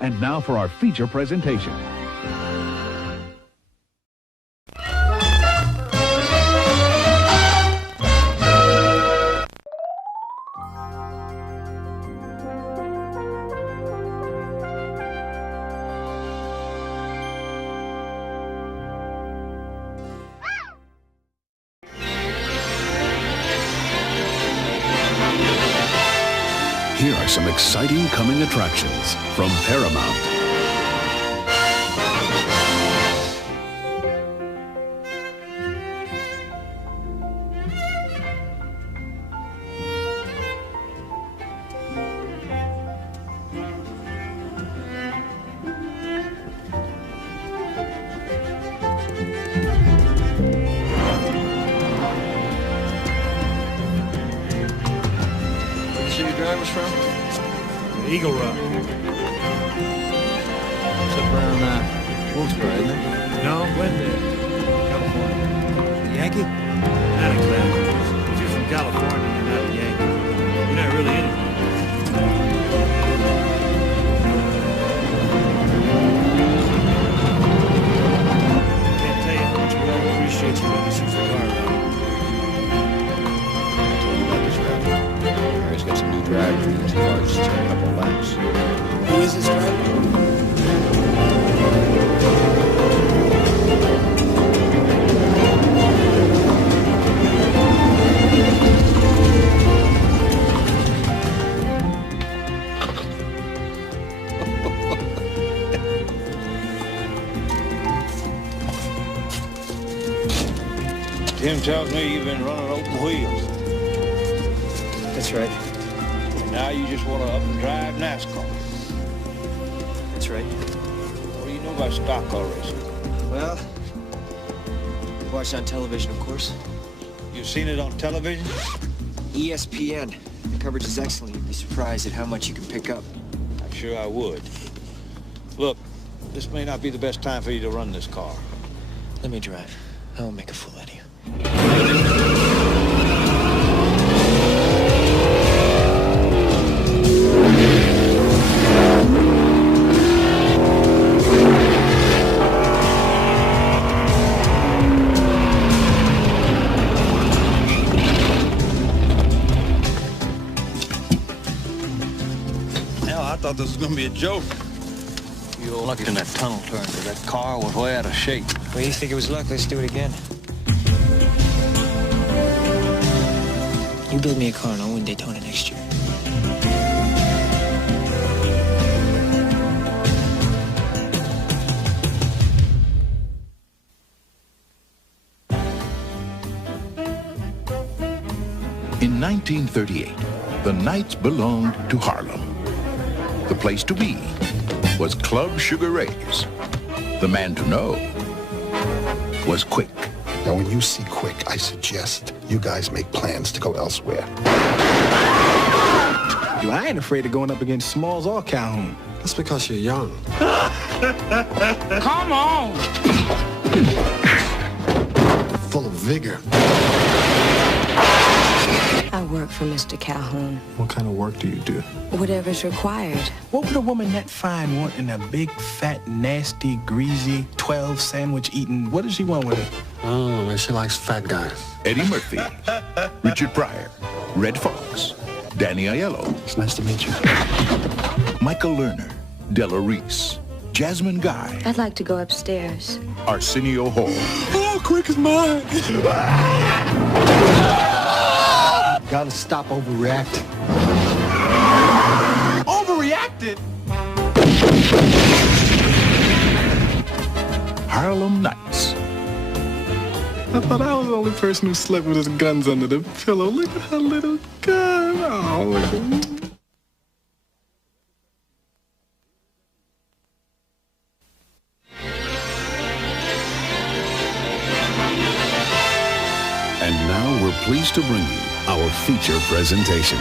And now for our feature presentation. Here are some exciting coming attractions from Paramount. Drivers from? Eagle Rock. It's up around Wilkesboro, isn't it? No, Glendale, California. A Yankee? Not exactly. If you're from California, you're not a Yankee. You're not really anything. Can't tell you how much we all appreciate you letting us use the car around. I told you about this route. Harry's got some new drivers in his car, just turn a couple laps. Who is this driver? Tim tells me you've been running open wheels. That's right. Now you just want to up and drive NASCAR. That's right. What do you know about stock car racing? Well, watched on television, of course. You've seen it on television? ESPN. The coverage is excellent. You'd be surprised at how much you can pick up. I'm sure I would. Look, this may not be the best time for you to run this car. Let me drive. I won't make a fool out of you. Hell, I thought this was going to be a joke. You were lucky in that tunnel turn, because that car was way out of shape. Well, you think it was luck? Let's do it again. You build me a car and I'll win Daytona next year. In 1938, the Knights belonged to Harlem. The place to be was Club Sugar Ray's. The man to know was Quick. Now, when you see Quick, I suggest you guys make plans to go elsewhere. Yo, I ain't afraid of going up against Smalls or Calhoun. That's because you're young. Come on! Full of vigor. I work for Mr. Calhoun. What kind of work do you do? Whatever's required. What would a woman that fine want in a big, fat, nasty, greasy, 12 sandwich eating? What does she want with it? Oh, man, she likes fat guys. Eddie Murphy, Richard Pryor, Red Fox, Danny Aiello, It's nice to meet you. Michael Lerner, Della Reese, Jasmine Guy, I'd like to go upstairs. Arsenio Hall, Oh, Quick is mine. Gotta stop overreacting. Overreacted? Harlem Nights. I thought I was the only person who slept with his guns under the pillow. Look at her little gun. Oh, look at him. And now we're pleased to bring you our feature presentation.